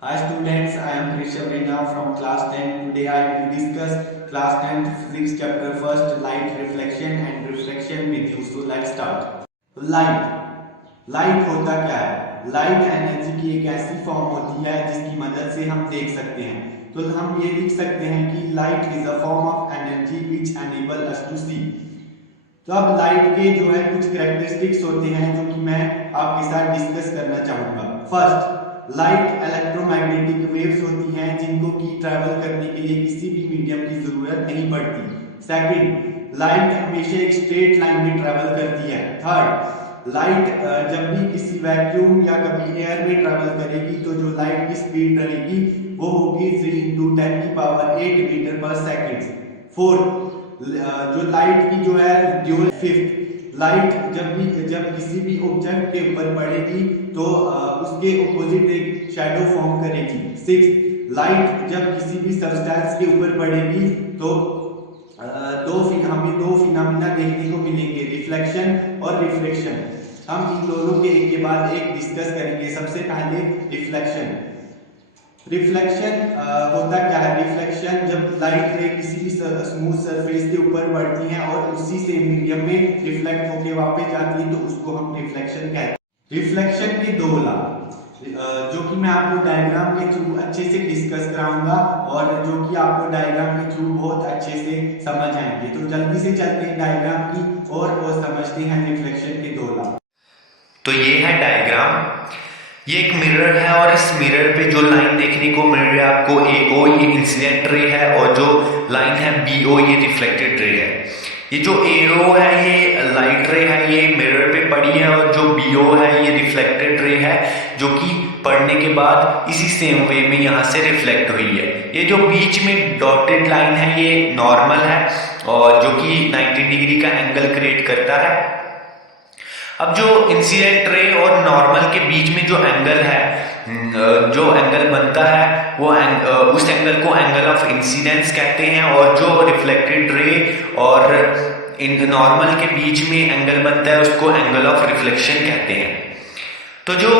Hi students, I am Rishabh Rena from class 10. Today I will discuss class 10 physics chapter first light reflection and refraction with you. So let's start. Light होता क्या है? Light energy की एक ऐसी form होती है जिसकी मदद से हम देख सकते हैं। तो हम ये लिख सकते हैं कि light is a form of energy which enable us to see. तो अब लाइट के जो है कुछ कैरेक्टरिस्टिक्स होते हैं जो कि मैं आपके साथ डिस्कस करना चाहूंगा। फर्स्ट, लाइट इलेक्ट्रोमैग्नेटिक वेव्स होती हैं जिनको की ट्रैवल करने के लिए किसी भी मीडियम की जरूरत नहीं पड़ती। सेकंड, लाइट हमेशा एक स्ट्रेट लाइन में ट्रैवल करती है। थर्ड, लाइट जब भी किसी वैक्यूम या कभी एयर में ट्रैवल करेगी तो जो लाइट की स्पीड रहेगी वो होगी 3 × 10⁸ मीटर पर सेकेंड। फोर्थ, जो लाइट की जो है ड्यूल। फिफ्थ, लाइट जब किसी भी ऑब्जेक्ट के ऊपर पड़ेगी तो उसके ऑपोजिट एक शैडो फॉर्म करेगी। सिक्स, लाइट जब किसी भी सब्सटेंस के ऊपर पड़ेगी तो हमें दो फिनोमेना देखने को मिलेंगे, रिफ्लेक्शन और रिफ्रैक्शन। हम इन दोनों के एक के बाद एक डिस्कस करेंगे। सबसे पहले रिफ्लेक्शन। रिफ्लेक्शन होता क्या है? रिफ्लेक्शन जब लाइट रे किसी भी स्मूथ सरफेस के ऊपर पड़ती है और उसी से मीडियम में रिफ्लेक्ट होकर वापस जाती है तो उसको हम रिफ्लेक्शन कहते हैं। रिफ्लेक्शन के दो ला जो कि मैं आपको डायग्राम के थ्रू अच्छे से डिस्कस कराऊंगा और जो कि आपको डायग्राम के थ्रू बहुत अच्छे से समझ आएंगे। तो जल्दी से चलते हैं डायग्राम की और समझते हैं रिफ्लेक्शन के दो ला। तो ये है डायग्राम। ये एक मिरर है और इस मिरर पे जो लाइन देखने को मिल रही है आपको AO, ये इंसिडेंट रे है, और जो लाइन है BO, ये रिफ्लेक्टेड रे है। ये जो AO है ये लाइट रे है, ये मिरर पे पड़ी है, और जो BO है ये रिफ्लेक्टेड रे है जो कि पड़ने के बाद इसी सेम वे में यहाँ से रिफ्लेक्ट हुई है। ये जो बीच में डॉटेड लाइन है ये नॉर्मल है और जो कि 90 डिग्री का एंगल क्रिएट करता है। अब जो इंसिडेंट रे और नॉर्मल के बीच में जो एंगल है, जो एंगल बनता है वो उस एंगल को एंगल ऑफ इंसिडेंस कहते हैं, और जो रिफ्लेक्टेड रे और नॉर्मल के बीच में एंगल बनता है उसको एंगल ऑफ रिफ्लेक्शन कहते हैं। तो जो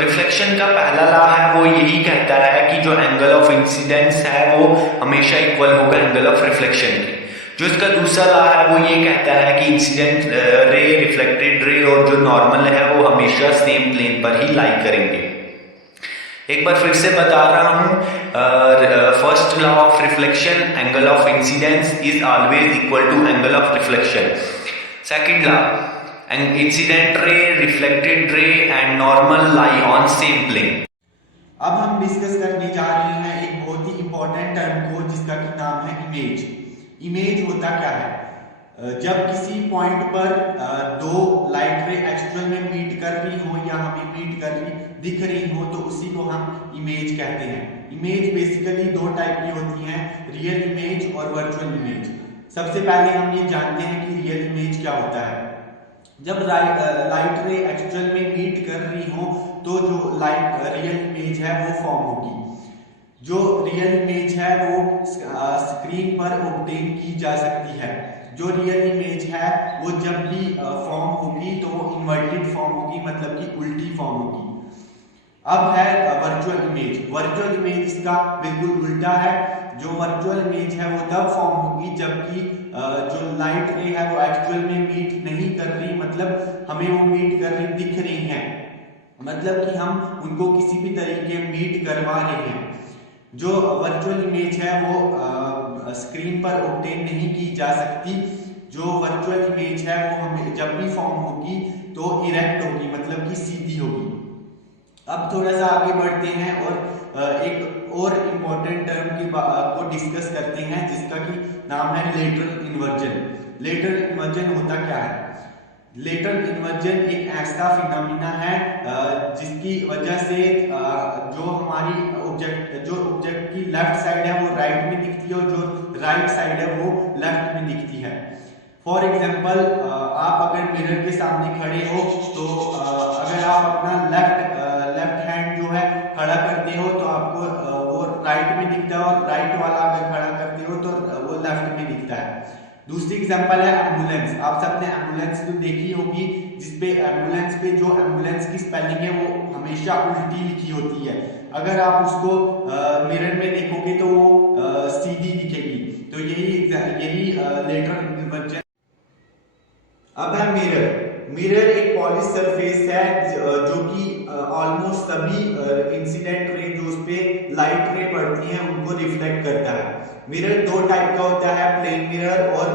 रिफ्लेक्शन का पहला लॉ है वो यही कहता है कि जो एंगल ऑफ इंसिडेंस है वो हमेशा इक्वल होगा एंगल ऑफ रिफ्लेक्शन के। जो इसका दूसरा लॉ है वो ये कहता है कि इंसिडेंट रे, रिफ्लेक्टेड रे और जो नॉर्मल है वो हमेशा सेम प्लेन पर ही लाई करेंगे। एक बार फिर से बता रहा हूं, first law of reflection, angle of incidence is always equal to angle of reflection. Second law, incident ray, reflected ray and normal lie on same plane. अब हम डिस्कस करने जा रहे हैं एक बहुत ही इंपॉर्टेंट टर्म को जिसका कि नाम है इमेज। इमेज होता क्या है? जब किसी पॉइंट पर दो लाइट रे एक्चुअल में मीट कर रही हो या हमें मीट कर रही दिख रही हो तो उसी को हम इमेज कहते हैं। इमेज बेसिकली दो टाइप की होती हैं, रियल इमेज और वर्चुअल इमेज। सबसे पहले हम ये जानते हैं कि रियल इमेज क्या होता है। जब लाइट रे एक्चुअल में मीट कर रही हो तो जो लाइट रियल इमेज है वो फॉर्म होगी। जो रियल इमेज है वो स्क्रीन पर ऑब्टेन की जा सकती है। जो रियल इमेज है वो जब भी फॉर्म होगी तो वो इन्वर्टेड फॉर्म होगी, मतलब कि उल्टी फॉर्म होगी। अब है वर्चुअल इमेज। वर्चुअल इमेज इसका बिल्कुल उल्टा है। जो वर्चुअल इमेज है वो तब फॉर्म होगी जबकि जो लाइट रे है वो एक्चुअल में मीट नहीं कर रही, मतलब हमें वो मीट कर रही दिख रही है, मतलब कि हम उनको किसी भी तरीके मीट करवा रहे हैं। जो वर्चुअल इमेज है वो स्क्रीन पर ऑब्टेन नहीं की जा सकती। जो वर्चुअल इमेज है वो हमें जब भी फॉर्म होगी तो इरेक्ट होगी, मतलब कि सीधी होगी। अब थोड़ा सा आगे बढ़ते हैं और एक और इम्पोर्टेंट टर्म को डिस्कस करते हैं जिसका कि नाम है लेटरल इन्वर्जन। लेटरल इन्वर्जन होता क्या है? लेटरल इन्वर्जन एक ऐसा फिनोमिना है जिसकी वजह से जो ऑब्जेक्ट की लेफ्ट साइड है वो राइट में दिखती है और जो राइट साइड है वो लेफ्ट में दिखती है। फॉर एग्जाम्पल, आप अगर मिरर के सामने खड़े हो तो अगर आप अपना लेफ्ट हैंड जो है खड़ा करते हो तो आपको वो राइट में दिखता है और राइट वाला अगर खड़ा करते हो तो वो लेफ्ट में दिखता है। दूसरी एग्जांपल है एम्बुलेंस। आप सबने एम्बुलेंस तो देखी होगी जिसपे एम्बुलेंस पे जो एम्बुलेंस की स्पेलिंग है वो हमेशा उल्टी लिखी होती है। अगर आप उसको मिरर में देखोगे तो वो सीधी दिखेगी। तो यही लेटर वजह। अब है मिरर। मिरर एक पॉलिश सरफेस है जो कि ऑलमोस्ट सभी इंसिडेंट रे जो उस पे लाइट रे पड़ती हैं उनको रिफ्लेक्ट करता है। मिरर दो टाइप का होता है, प्लेन मिरर और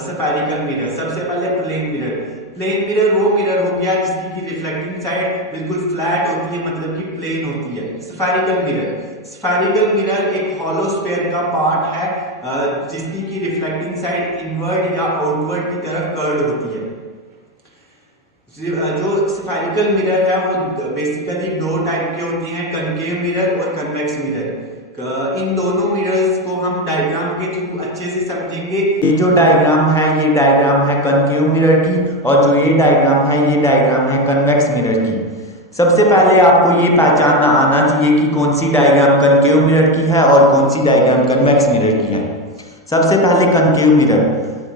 स्फेरिकल मिरर। सबसे पहले प्लेन मिरर। प्लेन मिरर वो मिरर हो गया जिसकी की रिफ्लेक्टिंग साइड बिल्कुल फ्लैट होती है, मतलब कि प्लेन होती है। Spherical mirror. स्फेरिकल मिरर एक हॉलो स्फीयर का पार्ट है जिसकी की रिफ्लेक्टिंग साइड इनवर्ड या आउटवर्ड की तरफ कर्व्ड होती है। जो स्फेरिकल मिरर है वो बेसिकली दो टाइप के होते हैं, कनकेव मिरर और कन्वेक्स मिरर। इन दोनों मिरर्स को हम डायग्राम के थ्रू अच्छे से समझेंगे। ये जो डायग्राम है ये डायग्राम है कनकेव मिरर की, और जो ये डायग्राम है ये डायग्राम है कन्वेक्स मिरर की। सबसे पहले आपको ये पहचानना आना चाहिए कि कौन सी डायग्राम कनकेव मिरर की है और कौन सी डायग्राम कन्वेक्स मिरर की है। सबसे पहले कनकेव मिरर।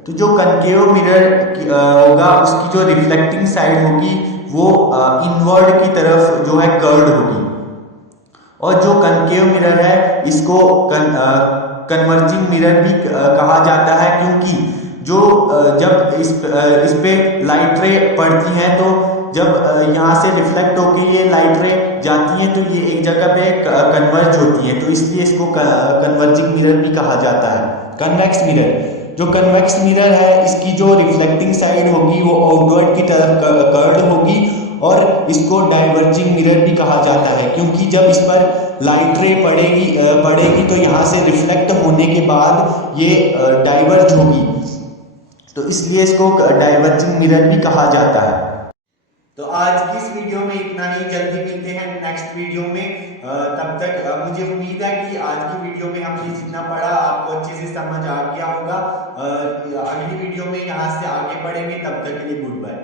तो जो कनकेव मिरर होगा उसकी जो रिफ्लेक्टिंग साइड होगी वो इनवर्ड की तरफ जो है कर्व्ड होगी, और जो कनकेव मिरर है इसको कन्वर्जिंग मिरर भी कहा जाता है, क्योंकि जो जब इस पे लाइट रे पड़ती हैं तो जब यहाँ से रिफ्लेक्ट होके ये लाइट रे जाती हैं तो ये एक जगह पे कन्वर्ज होती हैं, तो इसलिए इसको कन्वर्जिंग मिरर भी कहा जाता है। Convex mirror. जो कन्वेक्स मिरर है इसकी जो रिफ्लेक्टिंग साइड होगी वो आउटवर्ड की तरफ कर्व्ड होगी, और इसको डाइवर्जिंग मिरर भी कहा जाता है, क्योंकि जब इस पर लाइट रे पड़ेगी तो यहाँ से रिफ्लेक्ट होने के बाद ये डाइवर्ज होगी, तो इसलिए इसको डाइवर्जिंग मिरर भी कहा जाता है। तो आज की इस वीडियो में इतना ही। जल्दी मिलते हैं नेक्स्ट वीडियो में। तब तक मुझे उम्मीद है कि आज की वीडियो में हमने जितना पढ़ा आपको अच्छे से समझ आ गया होगा। अगली वीडियो में यहाँ से आगे बढ़ेंगे, तब तक के लिए गुड बाय।